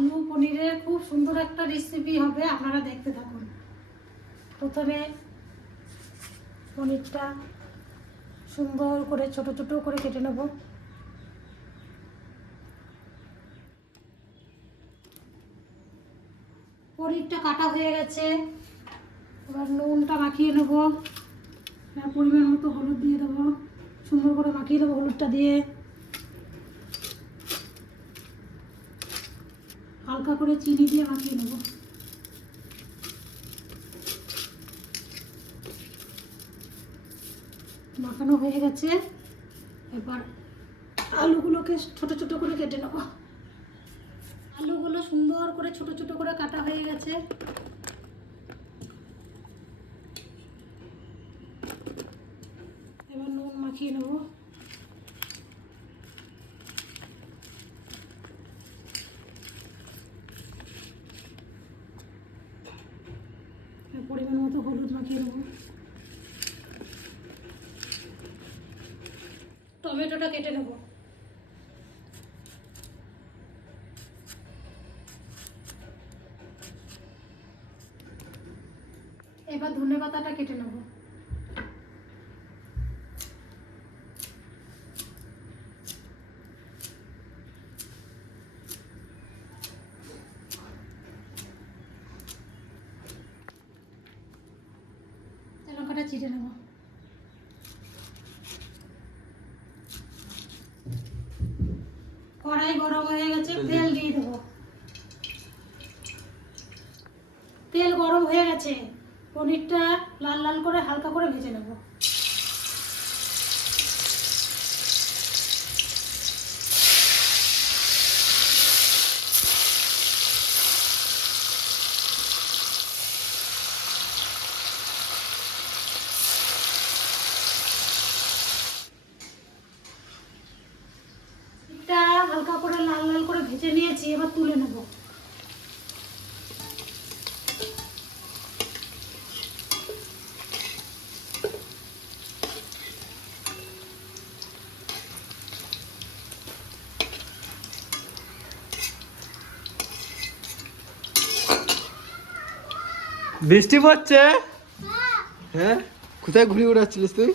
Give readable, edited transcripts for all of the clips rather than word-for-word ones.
আলু পনিরের খুব সুন্দর একটা রেসিপি হবে, আপনারা দেখতে থাকুন। প্রথমে পনিরটা সুন্দর করে ছোট ছোট করে কেটে নেব। পনিরটা কাটা হয়ে গেছে, এবার নুনটা মাখিয়ে নেব। পরিমাণ মতো হলুদ দিয়ে দেবো, সুন্দর করে মাখিয়ে দেবো হলুদটা দিয়ে। হালকা করে চিনি দিয়ে মাখিয়ে নেব। মাখানো হয়ে গেছে, এবার আলুগুলোকে ছোট ছোট করে কেটে নেব। আলুগুলো সুন্দর করে ছোট ছোট করে কাটা হয়ে গেছে। এবার নুন মাখিয়ে নেব। পরিমাণ মতো হলুদ মাখিয়ে নেব। টমেটোটা কেটে নেব। এবার ধনে পাতাটা কেটে নেব। লঙ্কাটা চিড়ে নেব। কড়াই গরম হয়ে গেছে, তেল দিয়ে দেবো। তেল গরম হয়ে গেছে, পনিরটা লাল লাল করে হালকা করে ভেজে নেব। এটা হালকা করে লাল লাল করে ভেজে নিয়েছি, এবার তুলে নেব। বৃষ্টি পড়ছে? হ্যাঁ, কোথায় ঘুরে বেড়াচ্ছিলিস তুই?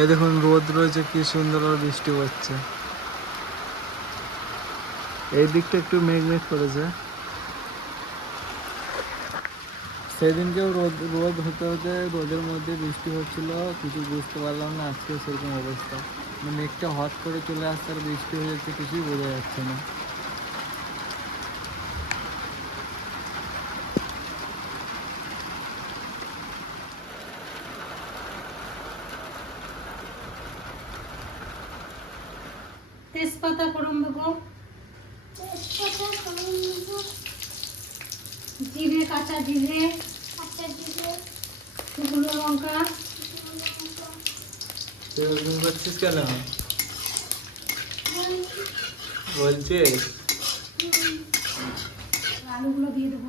এই দেখুন রোদ রয়েছে, কি সুন্দর আর বৃষ্টি পড়ছে। এই দিকটা একটু মেঘ মেঘ করেছে। সেদিনকেও রোদ রোদ হতে হতে রোদের মধ্যে বৃষ্টি হচ্ছিল, কিছু বুঝতে পারলাম না। আজকেও সেরকম অবস্থা, মানে মেঘটা হট করে চলে আসছে আর বৃষ্টি হয়ে যাচ্ছে, কিছুই বোঝা যাচ্ছে না। তেজপাতা ফোড়ন দেবো, জিরে, কাঁচা জিরে, শুকনো লঙ্কা। তুই করছিস কেন বলছিস? আলুগুলো দিয়ে দেবো।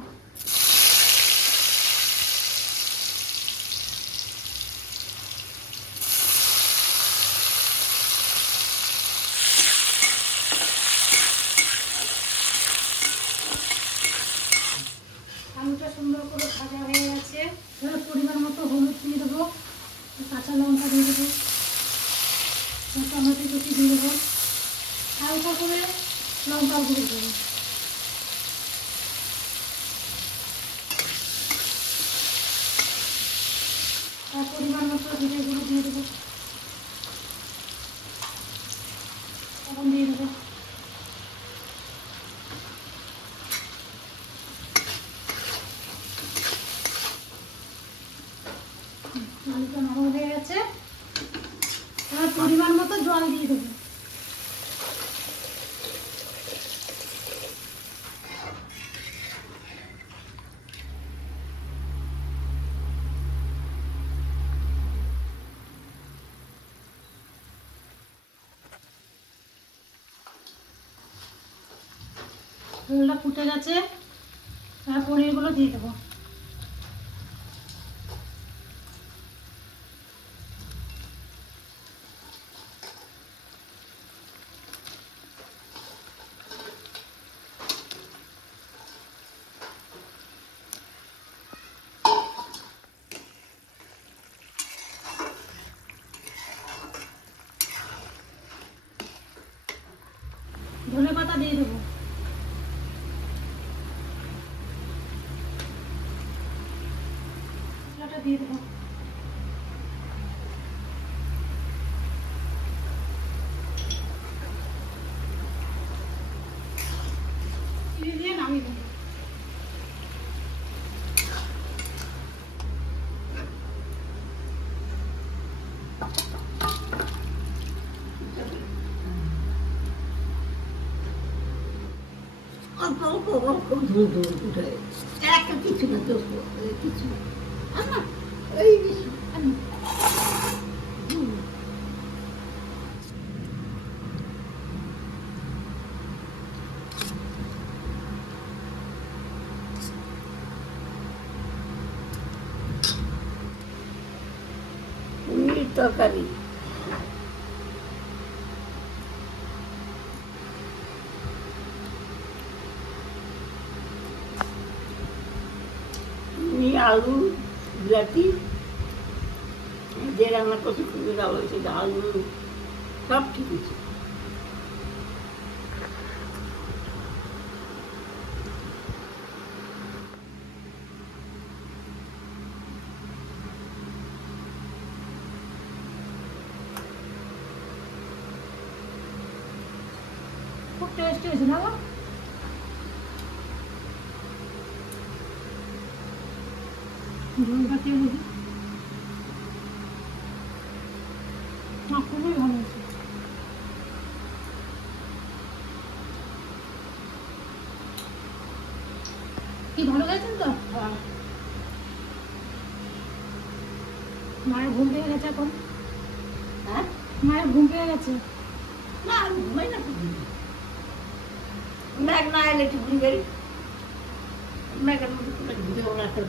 আলুটা সুন্দর করে ভাজা হয়ে গেছে, এবার পরিমাণ মতো হলুদ দিয়ে দেবো, কাঁচা লঙ্কা দিয়ে দেবো, টমেটো কুচি দিয়ে দেবো, হালকা করে লঙ্কার গুঁড়ো দেবো। আর পরিমাণ মতো জিরে গুঁড়ো দিয়ে দেবো, তখন দিয়ে দেবো। আলুটা নরম হয়ে গেছে, এবার পরিমাণ মতো জল দিয়ে দেবো। ঝোলটা ফুটে গেছে, আর পনিরগুলো দিয়ে দেবো। ধনে পাতা দিয়ে দেবো। মশলাটা দিয়ে দেবো। চিনি দিয়ে নামিয়ে দেবো। অল্প অল্প অল্প ধুয়ে ধুয়ে ধুয়ে একটা কিছু না তো কিছু না এই বেশি পনির তরকারি আলু বিলাতি যে রান্না করছি খুবই ভালো হয়েছে আলু সব ঠিক আছে খুব টেস্টি হয়েছে না গো? ঝোলটা খেয়ে দেখি। না, খুবই ভালো হয়েছে। কি ভালো গেছেন তো? মায়ের ঘুম পেয়ে গেছে এখন। হ্যাঁ মায়ের ঘুম পেয়ে গেছে। না আর ঘুমাই না ম্যাগ না এলে ঠিক ঘুরে ম্যাগের মধ্যে ঘুরে ওরা করে